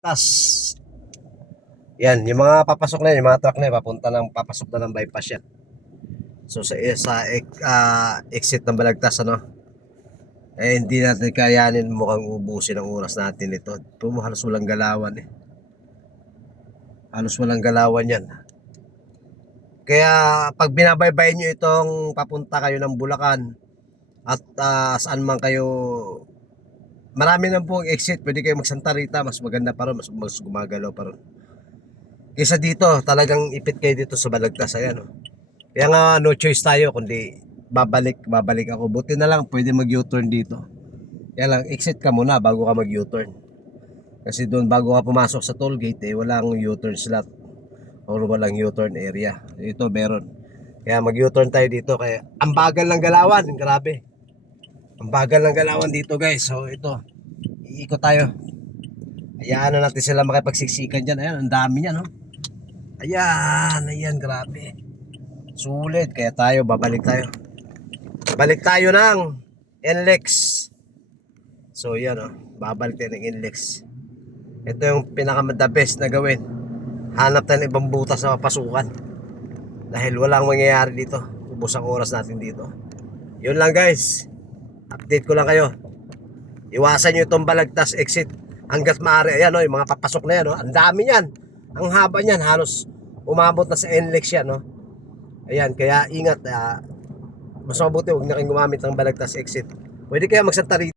Tas, yan, yung mga papasok na yan, yung mga truck na yan, papasok na ng bypass yan. So exit ng Balagtas, ano, eh hindi natin kayanin, mukhang ubusin ang oras natin ito. Ito halos walang galawan eh. Halos walang galawan yan. Kaya pag binabaybayin nyo itong papunta kayo ng Bulacan at saan man kayo, marami na pong exit, pwede kayo mag-Santa Rita, mas maganda pa ron, mas gumagalaw pa ron. Kaysa dito, talagang ipit kayo dito sa Balagtas, ayan oh. Kaya nga no choice tayo kundi babalik ako. Buti na lang pwede mag-U-turn dito. Kaya lang exit ka muna bago ka mag-U-turn. Kasi doon bago ka pumasok sa toll gate walang U-turn slot or walang U-turn area. Ito meron. Kaya mag-U-turn tayo dito kaya ang bagal ng galawan, grabe. Ang bagal ng galawan dito, guys. So ito, iikot tayo. Hayaan na natin sila makipagsiksikan diyan. Ayan, ang dami niyan, no. Ayan, grabe. Sulit, kaya tayo, babalik tayo. Balik tayo ng NLEX. So yan babalik tayo ng NLEX. Ito yung pinaka-the best na gawin. Hanap tayo ng ibang butas na mapasukan. Dahil walang mangyayari dito. Ubos ang oras natin dito. Yun lang, guys. Update ko lang kayo. Iwasan nyo itong Balagtas exit hanggat maaari. Ayan yung mga papasok na yan ang dami yan. Ang haba niyan, halos umabot na sa NLEX yan Ayan, kaya ingat. Mas mabuti huwag na kayong gumamit ng Balagtas exit. Pwede kaya mag-Santa Rita.